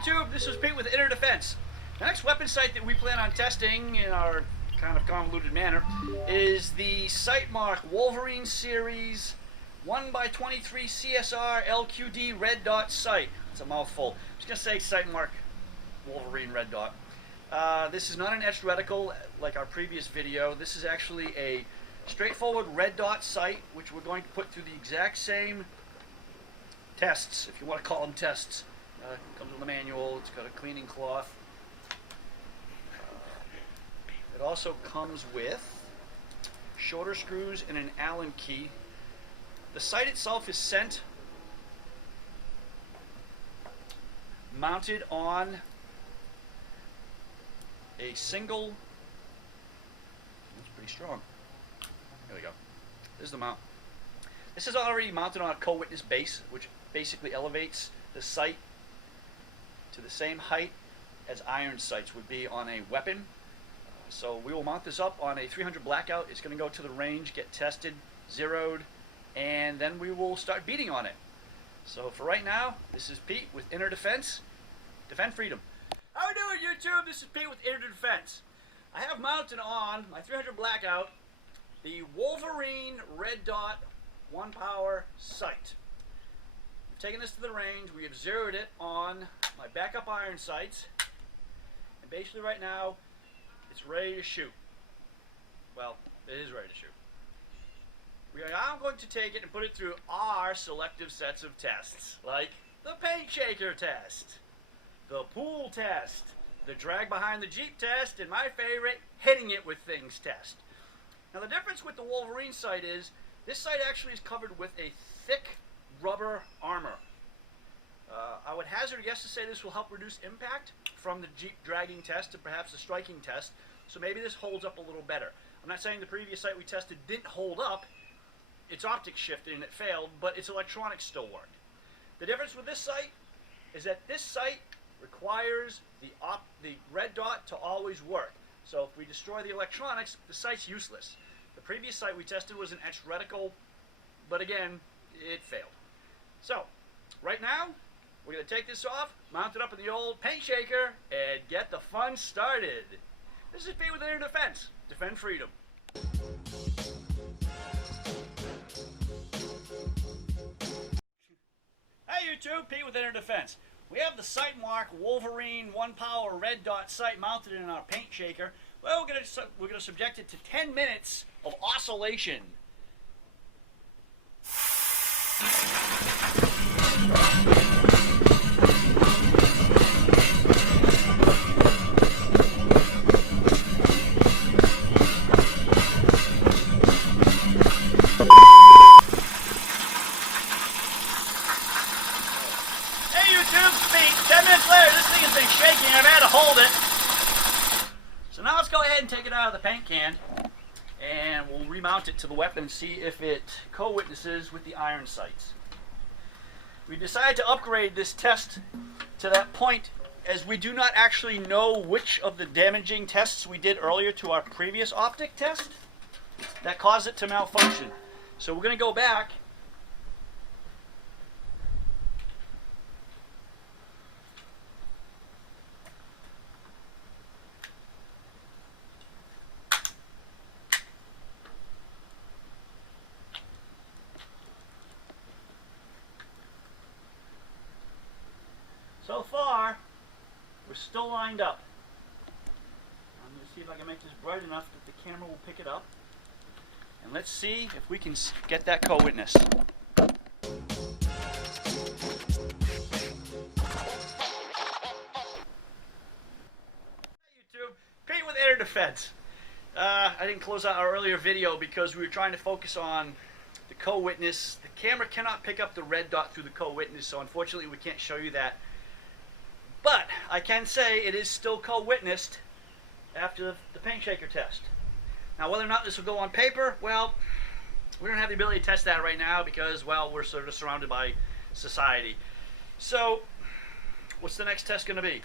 YouTube, this is Pete with Inner Defense. The next weapon sight that we plan on testing in our kind of convoluted manner is the Sightmark Wolverine Series 1x23 CSR LQD red dot sight. It's a mouthful. I'm just going to say Sightmark Wolverine red dot. This is not an etched reticle like our previous video. This is actually a straightforward red dot sight, which we're going to put through the exact same tests, if you want to call them tests. It comes with a manual. It's got a cleaning cloth. It also comes with shoulder screws and an Allen key. The sight itself is sent mounted on a single. That's pretty strong. There we go. This is the mount. This is already mounted on a co-witness base, which basically elevates the sight to the same height as iron sights would be on a weapon. So we will mount this up on a 300 blackout. It's going to go to the range, get tested, zeroed, and then we will start beating on it. So for right now, this is Pete with Inner Defense. Defend freedom. How are we doing, YouTube? This is Pete with Inner Defense. I have mounted on my 300 blackout the Wolverine red dot 1 power sight. We've taken this to the range. We have zeroed it on my backup iron sights, and basically right now it's ready to shoot. Well, it is ready to shoot. We are now going to take it and put it through our selective sets of tests, like the paint shaker test, the pool test, the drag behind the Jeep test, and my favorite, hitting it with things test. Now the difference with the Wolverine sight is this sight actually is covered with a thick rubber armor. I would hazard a guess to say this will help reduce impact from the Jeep dragging test to perhaps the striking test, so maybe this holds up a little better. I'm not saying the previous sight we tested didn't hold up. Its optics shifted and it failed, but its electronics still worked. The difference with this sight is that this sight requires the red dot to always work. So if we destroy the electronics, the sight's useless. The previous sight we tested was an etched reticle, but again, it failed. So, right now, we're going to take this off, mount it up in the old paint shaker, and get the fun started. This is Pete with Inner Defense. Defend freedom. Hey YouTube, Pete with Inner Defense. We have the Sightmark Wolverine 1 power red dot sight mounted in our paint shaker. Well, we're going to subject it to 10 minutes of oscillation. Hey YouTube, Pete. 10 minutes later, this thing has been shaking. I've had to hold it. So now let's go ahead and take it out of the paint can, and we'll remount it to the weapon and see if it co-witnesses with the iron sights. We decided to upgrade this test to that point as we do not actually know which of the damaging tests we did earlier to our previous optic test that caused it to malfunction. So we're going to go back . So far, we're still lined up. I'm going to see if I can make this bright enough that the camera will pick it up. And let's see if we can get that co-witness. Hey YouTube, Pete with Inner Defense. I didn't close out our earlier video because we were trying to focus on the co-witness. The camera cannot pick up the red dot through the co-witness, so unfortunately we can't show you that. But I can say it is still co-witnessed after the paint shaker test. Now whether or not this will go on paper, well, we don't have the ability to test that right now because, well, we're sort of surrounded by society. So, what's the next test going to be?